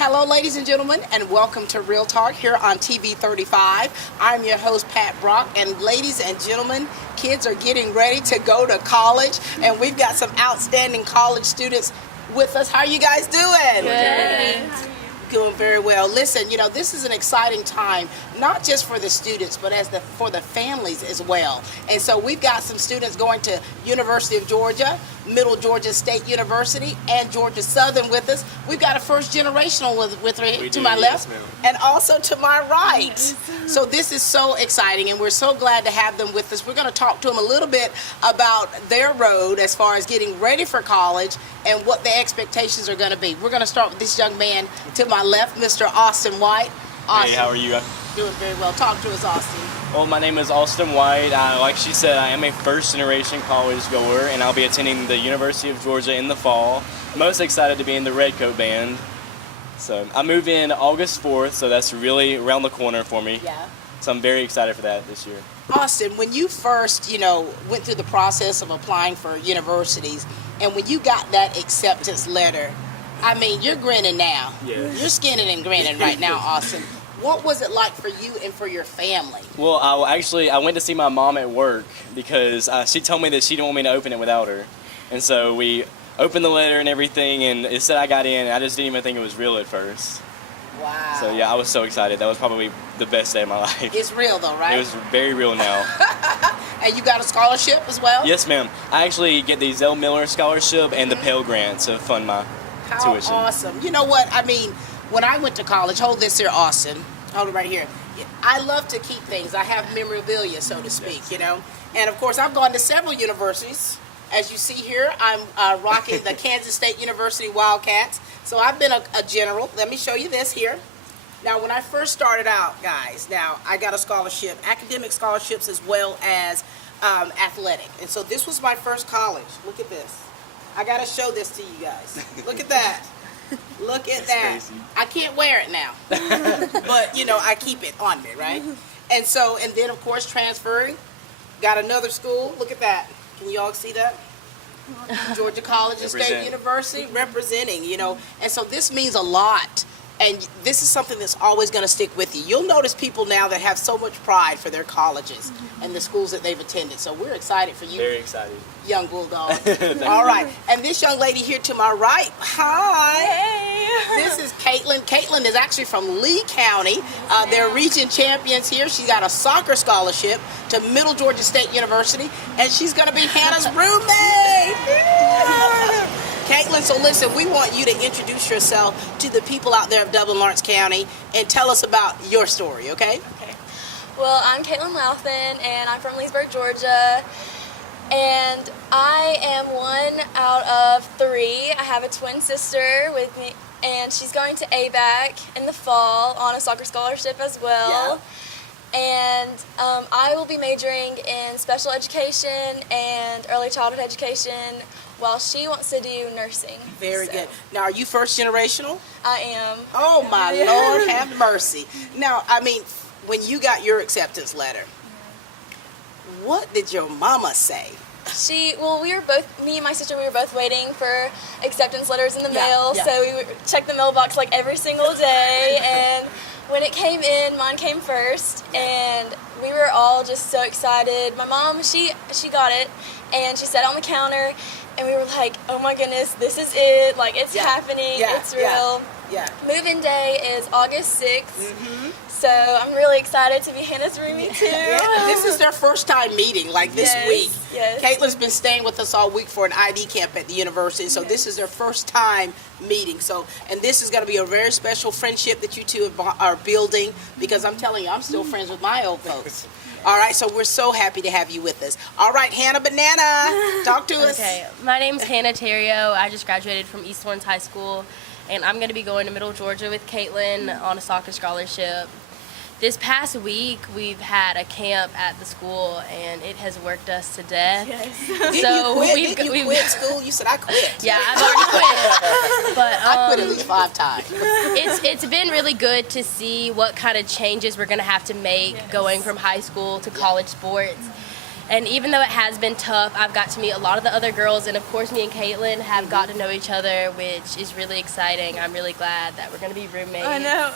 Hello, ladies and gentlemen, and welcome to Real Talk here on TV 35. I'm your host, Pat Brock, and ladies and gentlemen, kids are getting ready to go to college, and we've got some outstanding college students with us. How are you guys doing? Good. Doing very well. Listen, this is an exciting time, not just for the students, but for the families as well. And so we've got some students going to University of Georgia, Middle Georgia State University, and Georgia Southern with us. We've got a first generational with her to my left, and also to my right. So this is so exciting, and we're so glad to have them with us. We're going to talk to them a little bit about their road as far as getting ready for college and what the expectations are going to be. We're going to start with this young man to my left, Mr. Austin White. Austin, hey, how are you? Doing very well. Talk to us, Austin. Well, my name is Austin White. Like she said, I am a first-generation college goer, and I'll be attending the University of Georgia in the fall. Most excited to be in the Redcoat Band. So I move in August 4th, so that's really around the corner for me. Yeah. So I'm very excited for that this year. Austin, when you first, went through the process of applying for universities, and when you got that acceptance letter, I mean, you're grinning now. Yeah. You're skinning and grinning right now, Austin. What was it like for you and for your family? Well, I went to see my mom at work because she told me that she didn't want me to open it without her. And so we opened the letter and everything, and it said I got in. I just didn't even think it was real at first. Wow. So yeah, I was so excited. That was probably the best day of my life. It's real though, right? It was very real now. And you got a scholarship as well? Yes, ma'am. I actually get the Zell Miller Scholarship and the Pell Grant to fund my tuition. How awesome. You know what? I mean, when I went to college, hold this here, Austin. Hold it right here. I love to keep things. I have memorabilia, so to speak, And, of course, I've gone to several universities. As you see here, I'm rocking the Kansas State University Wildcats. So I've been a general. Let me show you this here. Now, when I first started out, guys, I got a scholarship, academic scholarships as well as athletic. And so this was my first college. Look at this. I got to show this to you guys. Look at that. Look at that. Crazy. I can't wear it now. But, I keep it on me, right? And then, of course, transferring. Got another school. Look at that. Can you all see that? Georgia College and State University representing, And so this means a lot. And this is something that's always going to stick with you. You'll notice people now that have so much pride for their colleges and the schools that they've attended. So we're excited for you. Very excited. Young bulldog. All right. And this young lady here to my right. Hi. Hey. This is Caitlin. Caitlin is actually from Lee County. They're region champions here. She got a soccer scholarship to Middle Georgia State University. And she's going to be Hannah's roommate. Caitlin, so listen, we want you to introduce yourself to the people out there of Dublin, Lawrence County, and tell us about your story, okay? Okay. Well, I'm Caitlin Louthan, and I'm from Leesburg, Georgia. And I am one out of three. I have a twin sister with me, and she's going to ABAC in the fall on a soccer scholarship as well. Yeah. And I will be majoring in special education and early childhood education while she wants to do nursing. Very good. Now, are you first generational? I am. Oh, my Lord, have mercy. Now, I mean, when you got your acceptance letter, what did your mama say? Me and my sister, we were both waiting for acceptance letters in the mail, yeah. so we would check the mailbox like every single day, and when it came in, mine came first, and we were all just so excited. My mom, she got it, and she set it on the counter, and we were like, oh my goodness, this is it, like it's happening, it's real. Yeah. Move-in day is August 6th, so I'm really excited to be Hannah's roomie too. Yeah. This is their first time meeting, like this week. Yes. Caitlin's been staying with us all week for an ID camp at the university, so this is their first time meeting. So, and this is going to be a very special friendship that you two are building, because I'm telling you, I'm still friends with my old folks. All right, so we're so happy to have you with us. All right, Hannah Banana, talk to us. Okay, my name's Hannah Terrio. I just graduated from East Lawrence High School, and I'm going to be going to Middle Georgia with Caitlin on a soccer scholarship. This past week, we've had a camp at the school, and it has worked us to death. Yes. So Did you quit school? You said I quit. Yeah, I've already quit. But I quit at least 5 times. it's been really good to see what kind of changes we're going to have to make going from high school to college sports. And even though it has been tough, I've got to meet a lot of the other girls, and of course me and Caitlin have got to know each other, which is really exciting. I'm really glad that we're going to be roommates. I know.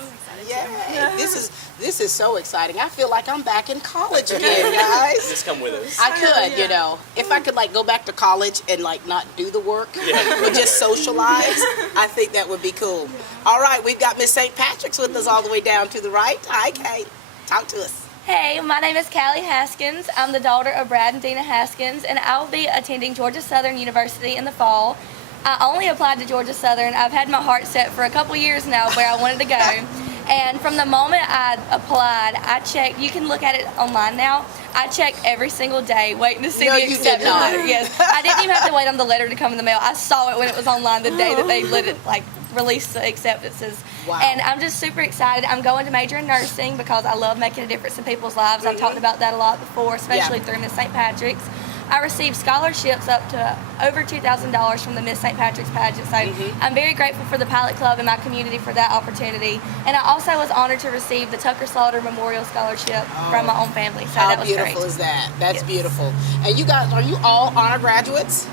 Yeah, this is so exciting. I feel like I'm back in college again, guys. Just come with us. I could, you know, if I could like go back to college and like not do the work, but just socialize, I think that would be cool. All right, we've got Miss St. Patrick's with us all the way down to the right. Hi, Kate. Talk to us. Hey, my name is Callie Haskins. I'm the daughter of Brad and Dina Haskins, and I will be attending Georgia Southern University in the fall. I only applied to Georgia Southern. I've had my heart set for a couple years now where I wanted to go. And from the moment I applied, I checked, you can look at it online now, I checked every single day waiting to see No, the you did acceptance not. letter. Yes, I didn't even have to wait on the letter to come in the mail. I saw it when it was online the day that they let it, like, release the acceptances. Wow. And I'm just super excited. I'm going to major in nursing because I love making a difference in people's lives. I've talked about that a lot before, especially through Miss St. Patrick's. I received scholarships up to over $2,000 from the Miss St. Patrick's pageant, so I'm very grateful for the Pilot Club and my community for that opportunity. And I also was honored to receive the Tucker Slaughter Memorial Scholarship from my own family, so that How was beautiful great. is that? That's Yes. beautiful. And you guys, are you all honor graduates?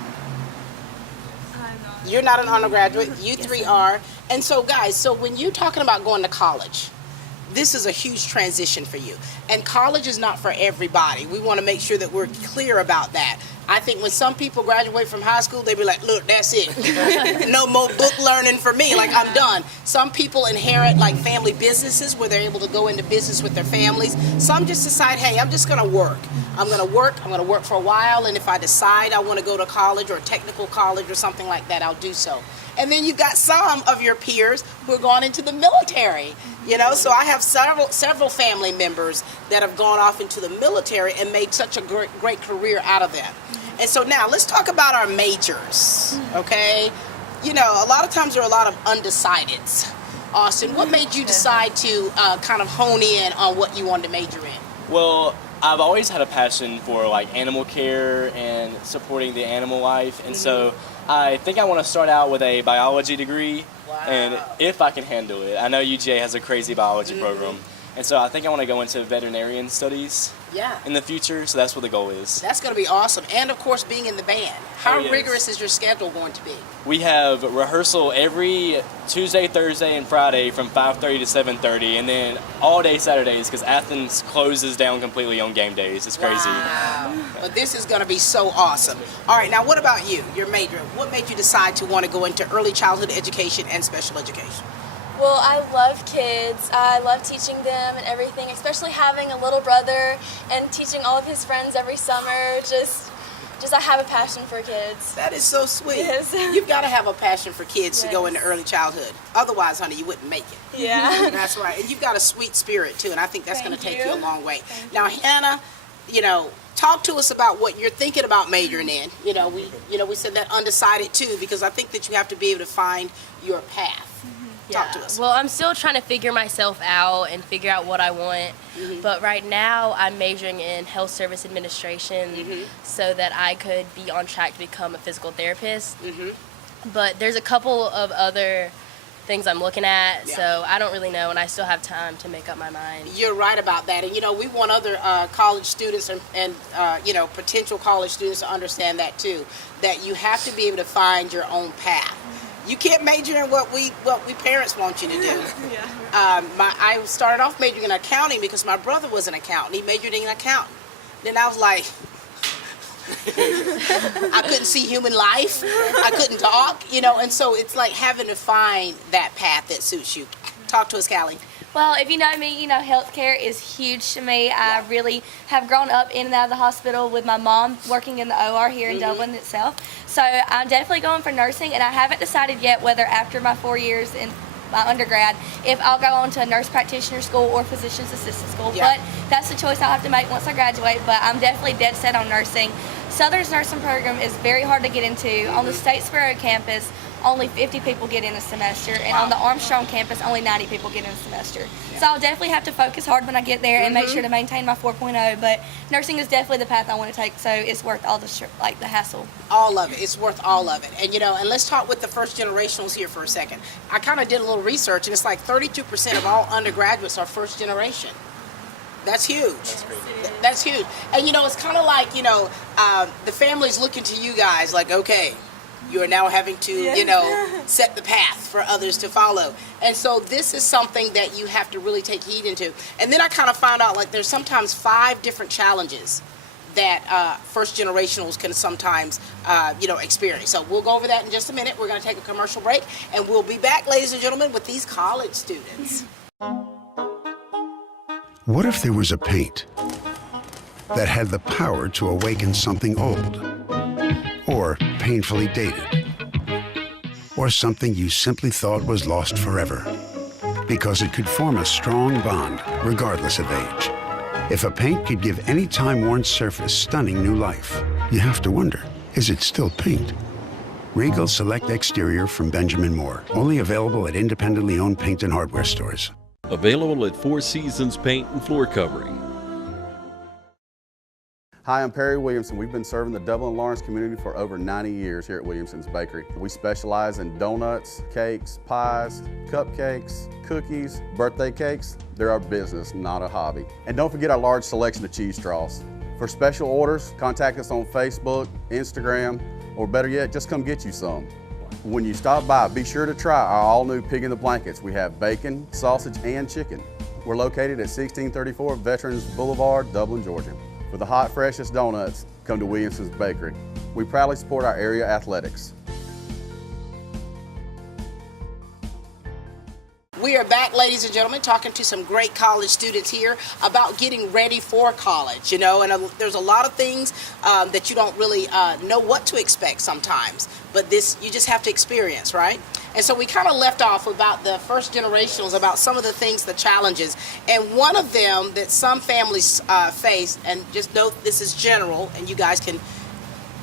I'm not. You're not an undergraduate. You three are. And so, guys, so when you're talking about going to college, this is a huge transition for you. And college is not for everybody. We want to make sure that we're clear about that. I think when some people graduate from high school, they be like, look, that's it. No more book learning for me. Like, I'm done. Some people inherit, like, family businesses where they're able to go into business with their families. Some just decide, hey, I'm just going to work. I'm going to work for a while, and if I decide I want to go to college or a technical college or something like that, I'll do so. And then you've got some of your peers who are going into the military, you know. So I have several family members that have gone off into the military and made such a great career out of them. And so now let's talk about our majors, okay? You know, a lot of times there are a lot of undecideds. Austin, what made you decide to kind of hone in on what you wanted to major in? Well, I've always had a passion for like animal care and supporting the animal life, and so I think I want to start out with a biology degree. Wow. And if I can handle it, I know UGA has a crazy biology program, and so I think I want to go into veterinarian studies in the future. So that's what the goal is. That's going to be awesome. And of course, being in the band. How Oh, yes. rigorous is your schedule going to be? We have rehearsal every Tuesday, Thursday, and Friday from 5:30 to 7:30, and then all day Saturdays because Athens closes down completely on game days. It's crazy. Wow. But this is going to be so awesome. All right, now what about you, your major? What made you decide to want to go into early childhood education and special education? Well, I love kids. I love teaching them and everything, especially having a little brother and teaching all of his friends every summer. Just I have a passion for kids. That is so sweet. Yes. You've got to have a passion for kids to go Yes. into early childhood. Otherwise, honey, you wouldn't make it. Yeah. That's right. And you've got a sweet spirit, too, and I think that's going to Thank take you a you. long way. Now, Hannah, you know, talk to us about what you're thinking about majoring in. We said that undecided, too, because I think that you have to be able to find your path. Talk to us. Well, I'm still trying to figure myself out and figure out what I want. But right now, I'm majoring in health service administration so that I could be on track to become a physical therapist. But there's a couple of other things I'm looking at, so I don't really know, and I still have time to make up my mind. You're right about that. And, we want other college students and potential college students to understand that, too, that you have to be able to find your own path. You can't major in what we parents want you to do. I started off majoring in accounting because my brother was an accountant. He majored in accounting. Then I was like, I couldn't see human life. I couldn't talk, and so it's like having to find that path that suits you. Talk to us, Callie. Well, if you know me, healthcare is huge to me. I really have grown up in and out of the hospital with my mom working in the OR here in Dublin itself. So I'm definitely going for nursing, and I haven't decided yet whether after my 4 years in my undergrad, if I'll go on to a nurse practitioner school or physician's assistant school. But that's the choice I'll have to make once I graduate, but I'm definitely dead set on nursing. Southern's nursing program is very hard to get into. On the Statesboro campus, only 50 people get in a semester, and on the Armstrong campus, only 90 people get in a semester. So I'll definitely have to focus hard when I get there and make sure to maintain my 4.0, but nursing is definitely the path I want to take, so it's worth all the hassle. All of it. It's worth all of it. And, and let's talk with the first generationals here for a second. I kind of did a little research, and it's like 32% of all undergraduates are first generation. That's huge. That's crazy. That's huge. And you know, it's kind of like, you know, the family's looking to you guys like, okay, you are now having to, you know, set the path for others to follow. And so this is something that you have to really take heed into. And then I kind of found out like there's sometimes 5 different challenges that first generationals can sometimes, you know, experience. So we'll go over that in just a minute. We're going to take a commercial break, and we'll be back, ladies and gentlemen, with these college students. What if there was a paint that had the power to awaken something old, or painfully dated, or something you simply thought was lost forever, because it could form a strong bond regardless of age? If a paint could give any time-worn surface stunning new life, you have to wonder, is it still paint? Regal Select Exterior from Benjamin Moore, only available at independently owned paint and hardware stores. Available at Four Seasons Paint and Floor Covering. Hi, I'm Perry Williamson. We've been serving the Dublin Lawrence community for over 90 years here at Williamson's Bakery. We specialize in donuts, cakes, pies, cupcakes, cookies, birthday cakes. They're our business, not a hobby. And don't forget our large selection of cheese straws. For special orders, contact us on Facebook, Instagram, or better yet, just come get you some. When you stop by, be sure to try our all-new Pig in the Blankets. We have bacon, sausage, and chicken. We're located at 1634 Veterans Boulevard, Dublin, Georgia. For the hot, freshest donuts, come to Williamson's Bakery. We proudly support our area athletics. We are back, ladies and gentlemen, talking to some great college students here about getting ready for college, you know, and there's a lot of things that you don't really know what to expect sometimes, but this you just have to experience, right? And so we kind of left off about the first generationals, about some of the things, the challenges, and one of them that some families face, and just note this is general, and you guys can,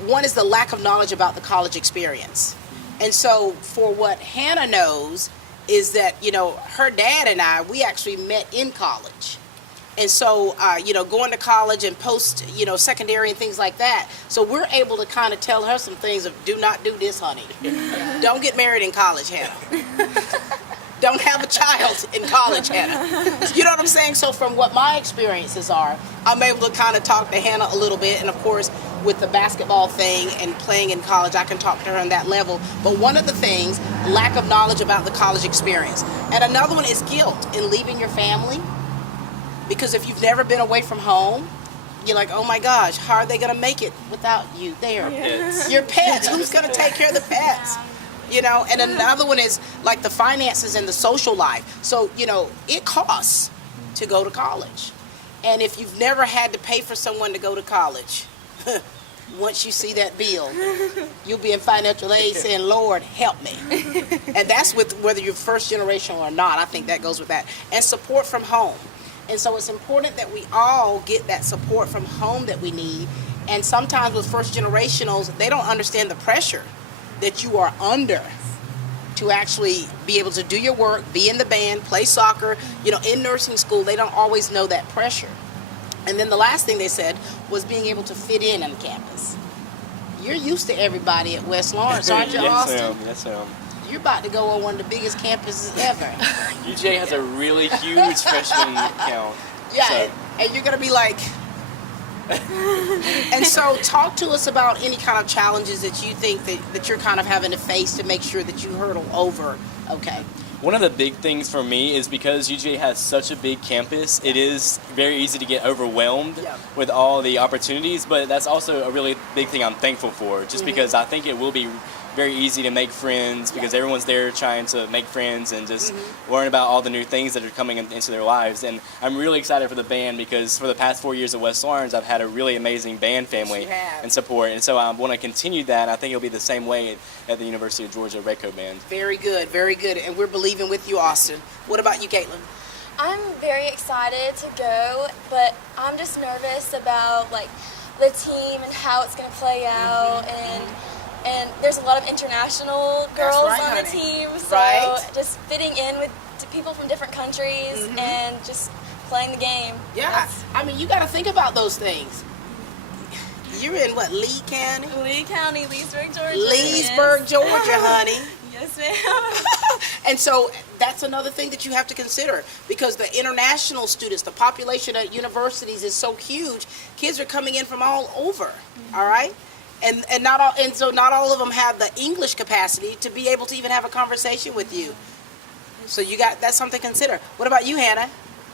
one is the lack of knowledge about the college experience. And so for what Hannah knows, is that, you know, her dad and I, we actually met in college. And so, you know, going to college and post, you know, secondary and things like that. So we're able to kind of tell her some things of, do not do this, honey. Don't get married in college, Hannah. Don't have a child in college, Hannah. You know what I'm saying? So from what my experiences are, I'm able to kind of talk to Hannah a little bit. And of course, with the basketball thing and playing in college, I can talk to her on that level. But one of the things, lack of knowledge about the college experience. And another one is guilt in leaving your family. Because if you've never been away from home, you're like, oh my gosh, how are they going to make it without you there? Pets. Your pets. Who's going to take care of the pets? You know, and another one is like the finances and the social life. So, you know, it costs to go to college. And if you've never had to pay for someone to go to college, once you see that bill, you'll be in financial aid saying, Lord, help me. And that's with whether you're first generation or not. I think that goes with that. And support from home. And so it's important that we all get that support from home that we need. And sometimes with first generationals, they don't understand the pressure that you are under to actually be able to do your work, be in the band, play soccer, you know, in nursing school. They don't always know that pressure. And then the last thing they said was being able to fit in on campus. You're used to everybody at West Lawrence, aren't you, Austin? Yes, ma'am. Yes, ma'am. You're about to go on one of the biggest campuses ever. UJ has a really huge freshman count. Yeah, So, and you're going to be like... And so talk to us about any kind of challenges that you think that you're kind of having to face to make sure that you hurdle over, okay? one of the big things for me is because UGA has such a big campus, it is very easy to get overwhelmed with all the opportunities, but that's also a really big thing I'm thankful for, just because I think it will be very easy to make friends because everyone's there trying to make friends and just learn about all the new things that are coming into their lives. And I'm really excited for the band because for the past 4 years at West Lawrence, I've had a really amazing band family and support. And so I want to continue that. I think it'll be the same way at the University of Georgia Redcoat Band. Very good, very good. And we're believing with you, Austin. What about you, Caitlin? I'm very excited to go, but I'm just nervous about like the team and how it's going to play out, and there's a lot of international girls on the team, so just fitting in with people from different countries and just playing the game. Yeah, I mean, you got to think about those things. You're in what, Lee County? Lee County, Leesburg, Georgia. Leesburg, Georgia, honey. Yes, ma'am. And so that's another thing that you have to consider, because the international students, the population at universities is so huge. Kids are coming in from all over, all right? And so not all of them have the English capacity to be able to even have a conversation with you. So that's something to consider. What about you, Hannah?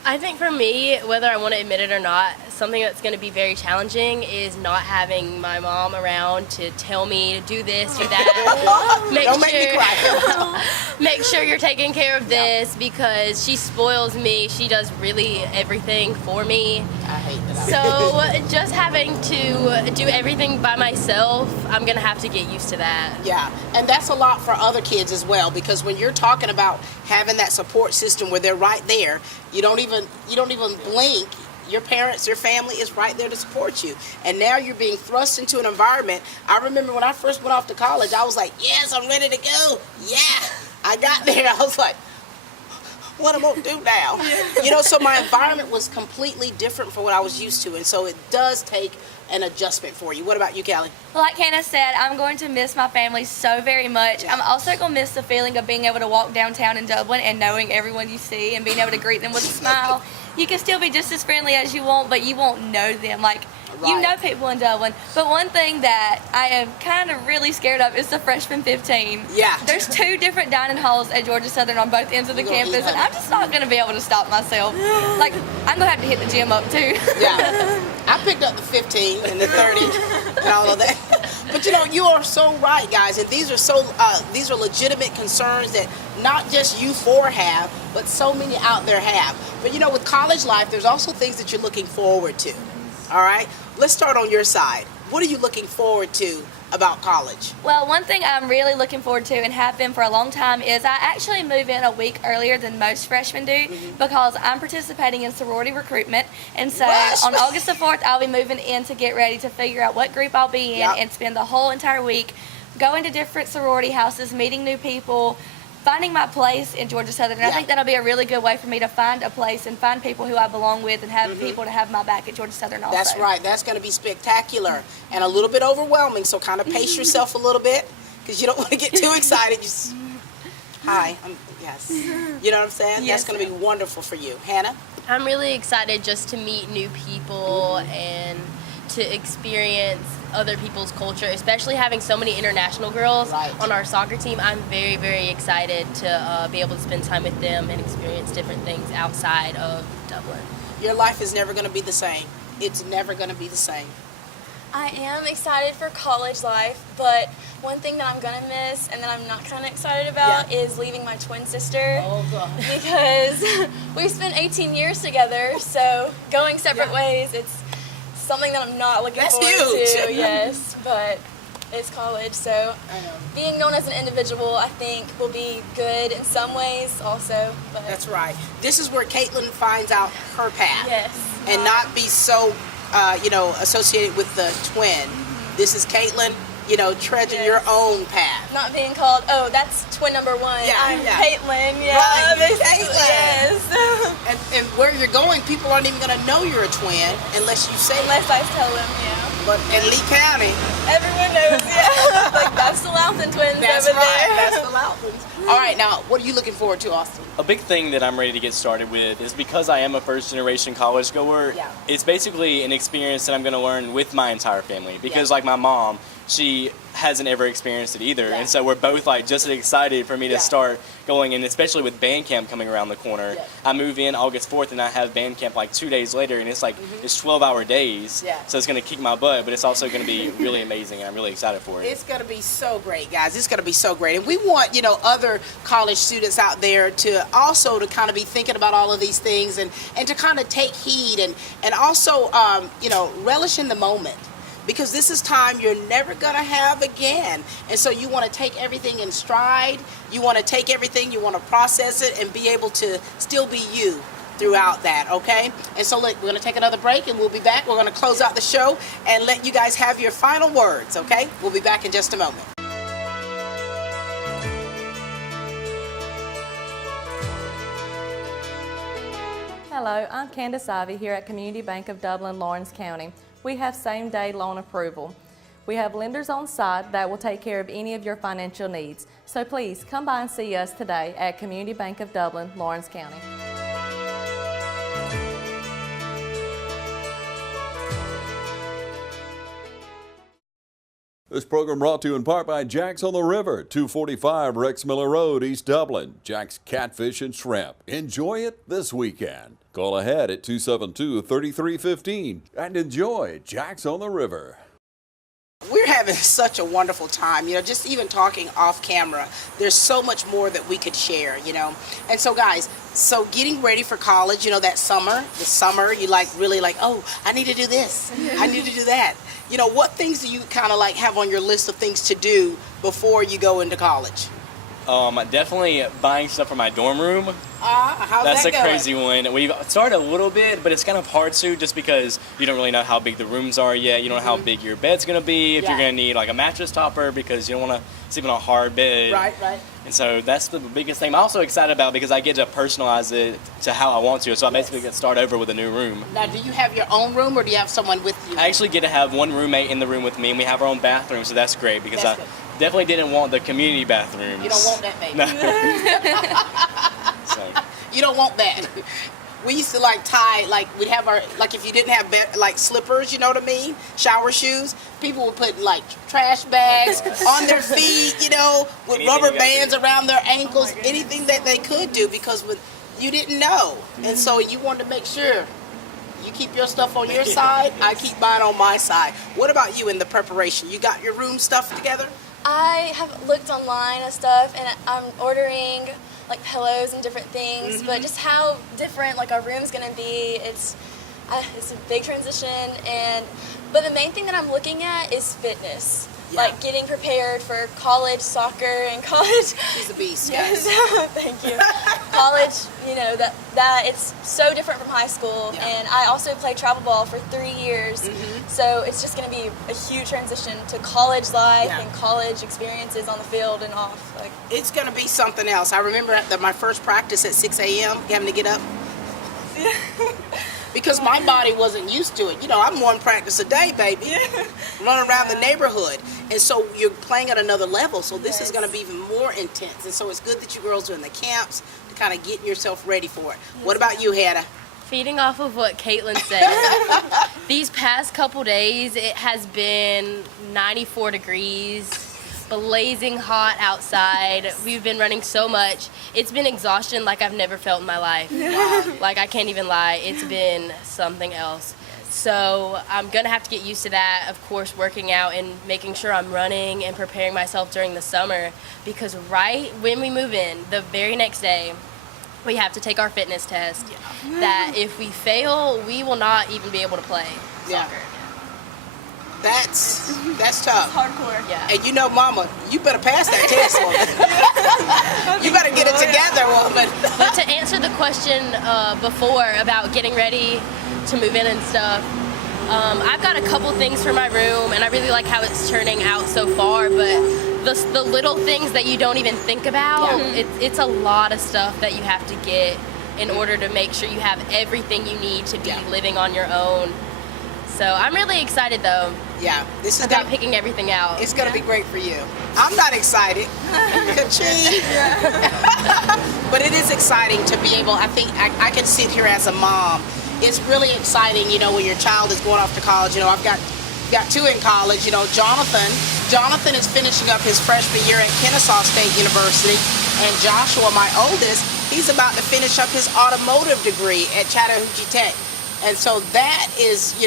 I think for me, whether I want to admit it or not, something that's going to be very challenging is not having my mom around to tell me to do this or that. Don't make me cry. Make sure you're taking care of this, because she spoils me. She does really everything for me. I hate that. So just having to do everything by myself, I'm going to have to get used to that. Yeah, and that's a lot for other kids as well, because when you're talking about having that support system where they're right there, you don't even blink. Your parents, your family is right there to support you. And now you're being thrust into an environment. I remember when I first went off to college, I was like, yes, I'm ready to go. Yeah. I got there. I was like, what am I going to do now? So my environment was completely different from what I was used to. And so it does take an adjustment for you. What about you, Callie? Like Hannah said, I'm going to miss my family so very much. I'm also going to miss the feeling of being able to walk downtown in Dublin and knowing everyone you see and being able to greet them with a smile. You can still be just as friendly as you want, but you won't know them. Like, you know people in Dublin. But one thing that I am kind of really scared of is the Freshman 15. Yeah. There's 2 different dining halls at Georgia Southern on both ends of the campus, and I'm just not going to be able to stop myself. Like, I'm going to have to hit the gym up, too. Yeah. I picked up the 15 and the 30 and all of that. But you are so right, guys, and these are legitimate concerns that not just you 4 have, but so many out there have. But with college life, there's also things that you're looking forward to. All right? Let's start on your side. What are you looking forward to about college? Well, one thing I'm really looking forward to and have been for a long time is I actually move in a week earlier than most freshmen do because I'm participating in sorority recruitment. And so on August the 4th, I'll be moving in to get ready to figure out what group I'll be in and spend the whole entire week going to different sorority houses, meeting new people, finding my place in Georgia Southern. And I think that'll be a really good way for me to find a place and find people who I belong with and have people to have my back at Georgia Southern also. That's right. That's going to be spectacular and a little bit overwhelming. So kind of pace yourself a little bit, because you don't want to get too excited. Just, hi. Yes. You know what I'm saying? Yes, that's going to be wonderful for you. Hannah? I'm really excited just to meet new people and to experience other people's culture, especially having so many international girls on our soccer team. I'm very, very excited to be able to spend time with them and experience different things outside of Dublin. Your life is never going to be the same. It's never going to be the same. I am excited for college life, but one thing that I'm going to miss and that I'm not kind of excited about is leaving my twin sister. Oh, God. Because we've spent 18 years together, so going separate ways, it's something that I'm not looking forward to. Yes, but it's college, so being known as an individual, I think, will be good in some ways also. But that's right. This is where Caitlin finds out her path. Yes. And not be so, associated with the twin. This is Caitlin, trudging your own path. Not being called, oh, that's twin number 1. I'm Caitlin. Yeah. Right, Caitlin. Yes. And where you're going, people aren't even going to know you're a twin unless you say. Unless I tell them, But in Lee County, everyone knows, like that's the Loudon twins that's over right. there. That's the Loudons. All right, now what are you looking forward to, Austin? A big thing that I'm ready to get started with is because I am a first-generation college goer, it's basically an experience that I'm going to learn with my entire family. Because like my mom, she hasn't ever experienced it either. And so we're both like just excited for me to start going, and especially with band camp coming around the corner. I move in August 4th and I have band camp like 2 days later, and it's like it's 12-hour days. So it's going to kick my butt, but it's also going to be really amazing, and I'm really excited for it. It's going to be so great, guys. It's going to be so great. And we want, other college students out there to also to kind of be thinking about all of these things and to kind of take heed and also, relish in the moment. Because this is time you're never going to have again. And so you want to take everything in stride. You want to take everything, you want to process it and be able to still be you throughout that, okay? And so look, we're going to take another break and we'll be back. We're going to close out the show and let you guys have your final words, okay? We'll be back in just a moment. Hello, I'm Candace Ivey here at Community Bank of Dublin, Lawrence County. We have same-day loan approval. We have lenders on site that will take care of any of your financial needs. So please come by and see us today at Community Bank of Dublin, Lawrence County. This program brought to you in part by Jack's on the River, 245 Rex Miller Road, East Dublin. Jack's Catfish and Shrimp. Enjoy it this weekend. Call ahead at 272-3315 and enjoy Jack's on the River. We're having such a wonderful time, just even talking off camera. There's so much more that we could share, And so guys, getting ready for college, the summer, you really oh, I need to do this. I need to do that. What things do you kind of have on your list of things to do before you go into college? Definitely buying stuff for my dorm room. How's That's that a going? crazy one. We've started a little bit, but it's kind of hard to just because you don't really know how big the rooms are yet. You don't know how big your bed's going to be, if you're going to need a mattress topper because you don't want to sleep on a hard bed. Right. And so that's the biggest thing I'm also excited about because I get to personalize it to how I want to. So I basically get to start over with a new room. Now, do you have your own room or do you have someone with you? I actually get to have one roommate in the room with me, and we have our own bathroom, so that's great because That's I good. definitely didn't want the community bathrooms. You don't want that, baby. No. So. You don't want that. We used to tie, we'd have our, if you didn't have slippers, you know what I mean? Shower shoes. People would put trash bags on their feet, with Anything rubber you gotta bands do. around their ankles, anything that they could do because you didn't know. And so you wanted to make sure you keep your stuff on your side, I keep mine on my side. What about you in the preparation? You got your room stuff together? I have looked online and stuff, and I'm ordering pillows and different things, but just how different our room's gonna be, it's a big transition. But the main thing that I'm looking at is fitness, getting prepared for college soccer and college. She's a beast, Yes, guys. thank you. College, that it's so different from high school, and I also played travel ball for 3 years, so it's just going to be a huge transition to college life and college experiences on the field and off. It's going to be something else. I remember at my first practice at 6 a.m. having to get up because my body wasn't used to it. I'm one practice a day, baby. Running around the neighborhood. And so you're playing at another level, so this is going to be even more intense. And so it's good that you girls are in the camps to kind of getting yourself ready for it. What about you, Hannah? Feeding off of what Caitlin said, these past couple days it has been 94 degrees, blazing hot outside. We've been running so much. It's been exhaustion like I've never felt in my life. I can't even lie. It's been something else. So I'm going to have to get used to that, of course, working out and making sure I'm running and preparing myself during the summer because right when we move in, the very next day, we have to take our fitness test. That if we fail, we will not even be able to play soccer. That's tough. Hardcore. Yeah. And Mama, you better pass that test, woman. You better get it together, woman. But to answer the question before about getting ready to move in and stuff, I've got a couple things for my room, and I really like how it's turning out so far, but the little things that you don't even think about, it's a lot of stuff that you have to get in order to make sure you have everything you need to be living on your own. So I'm really excited though. Yeah, this is about picking everything out. It's going to be great for you. I'm not excited. Ka-ching. But it is exciting to be able, I think I can sit here as a mom. It's really exciting, when your child is going off to college. I've got two in college. Jonathan is finishing up his freshman year at Kennesaw State University. And Joshua, my oldest, he's about to finish up his automotive degree at Chattahoochee Tech. And so that is,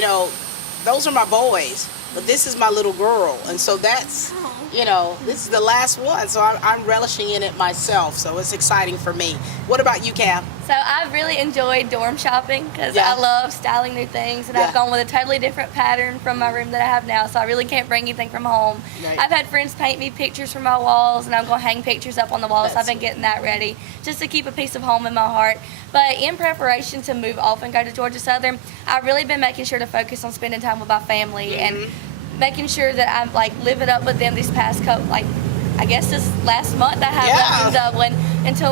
those are my boys, but this is my little girl. And so that's, this is the last one. So I'm relishing in it myself. So it's exciting for me. What about you, Cam? So I've really enjoyed dorm shopping because I love styling new things, and I've gone with a totally different pattern from my room that I have now, so I really can't bring anything from home. Right. I've had friends paint me pictures for my walls, and I'm going to hang pictures up on the walls. That's I've been getting that ready just to keep a piece of home in my heart. But in preparation to move off and go to Georgia Southern, I've really been making sure to focus on spending time with my family and making sure that I'm living up with them these past couple, I guess this last month I have left in Dublin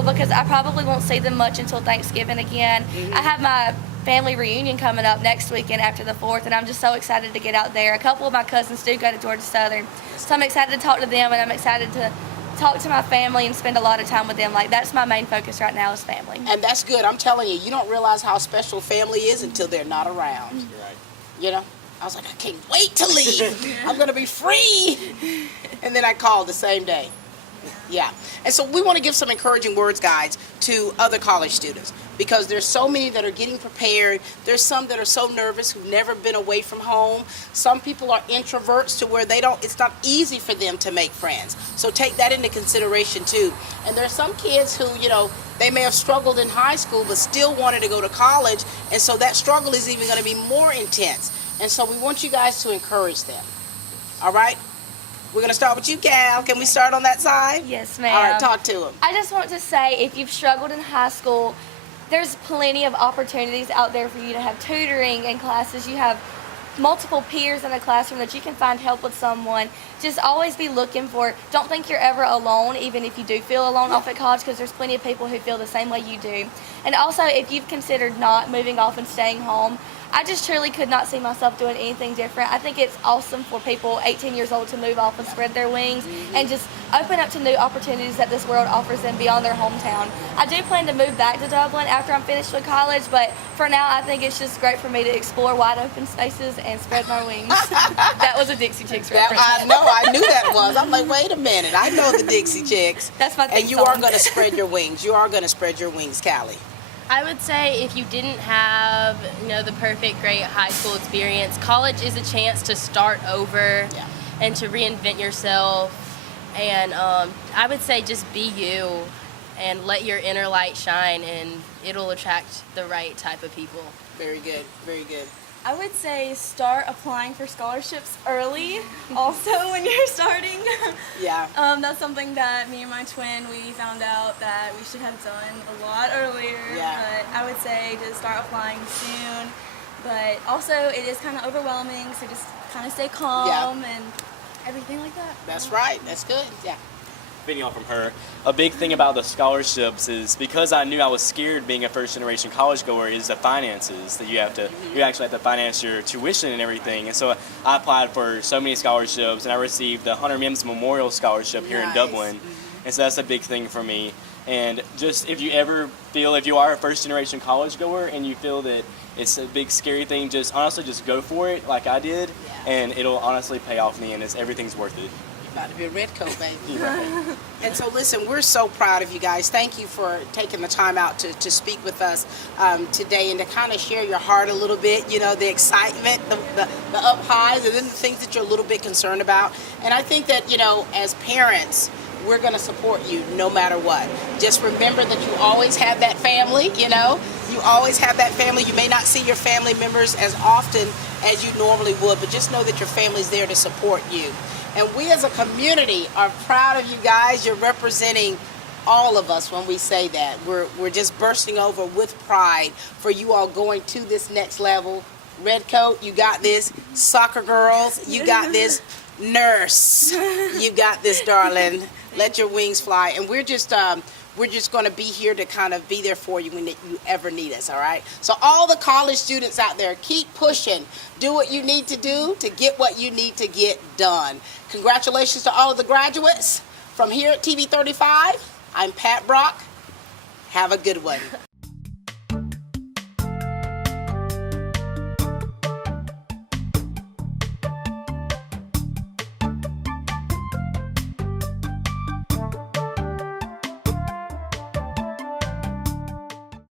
because I probably won't see them much until Thanksgiving again. I have my family reunion coming up next weekend after the 4th, and I'm just so excited to get out there. A couple of my cousins do go to Georgia Southern, so I'm excited to talk to them, and I'm excited to talk to my family and spend a lot of time with them. Like, that's my main focus right now is family. And that's good. I'm telling you, you don't realize how special family is until they're not around. You're right. You know? I was like, I can't wait to leave. I'm going to be free. And then I called the same day. Yeah. And so we want to give some encouraging words, guys, to other college students, because there's so many that are getting prepared. There's some that are so nervous who've never been away from home. Some people are introverts to where it's not easy for them to make friends. So take that into consideration too. And there's some kids who, they may have struggled in high school but still wanted to go to college, and so that struggle is even going to be more intense. And so we want you guys to encourage them. All right? We're going to start with you, Cal. Can we start on that side? Yes, ma'am. All right, talk to them. I just want to say, if you've struggled in high school, there's plenty of opportunities out there for you to have tutoring and classes. You have multiple peers in the classroom that you can find help with someone. Just always be looking for, don't think you're ever alone, even if you do feel alone off at college, because there's plenty of people who feel the same way you do. And also, if you've considered not moving off and staying home, I just truly could not see myself doing anything different. I think it's awesome for people 18 years old to move off and spread their wings and just open up to new opportunities that this world offers them beyond their hometown. I do plan to move back to Dublin after I'm finished with college, but for now I think it's just great for me to explore wide open spaces and spread my wings. That was a Dixie Chicks reference. I know, I knew that was. I'm like, wait a minute, I know the Dixie Chicks. That's my theme And you song. are going to spread your wings. You are going to spread your wings, Callie. I would say if you didn't have, the perfect, great high school experience, college is a chance to start over and to reinvent yourself. And I would say just be you and let your inner light shine, and it'll attract the right type of people. Very good, very good. I would say start applying for scholarships early, also when you're starting. Yeah. That's something that me and my twin, we found out that we should have done a lot earlier. Yeah. But I would say to start applying soon. But also it is kind of overwhelming, so just kind of stay calm and everything like that. That's right. That's good. Yeah. Feeding off from her, a big thing about the scholarships is because I knew I was scared being a first-generation college goer is the finances that you actually have to finance your tuition and everything. And so I applied for so many scholarships, and I received the Hunter Mims Memorial Scholarship here in Dublin. And so that's a big thing for me. And just if you are a first-generation college goer and you feel that it's a big scary thing, just honestly just go for it like I did, and it'll honestly pay off in the end. Everything's worth it. About to be a red coat, baby. And so listen, we're so proud of you guys. Thank you for taking the time out to speak with us today and to kind of share your heart a little bit, the excitement, the up highs, and then the things that you're a little bit concerned about. And I think that, as parents, we're going to support you no matter what. Just remember that you always have that family, You always have that family. You may not see your family members as often as you normally would, but just know that your family's there to support you. And we as a community are proud of you guys. You're representing all of us when we say that. We're just bursting over with pride for you all going to this next level. Red coat, you got this. Soccer girls, you got this. Nurse, you got this, darling. Let your wings fly. And we're just going to be here to kind of be there for you when you ever need us, all right? So all the college students out there, keep pushing. Do what you need to do to get what you need to get done. Congratulations to all of the graduates. From here at TV 35, I'm Pat Brock. Have a good one.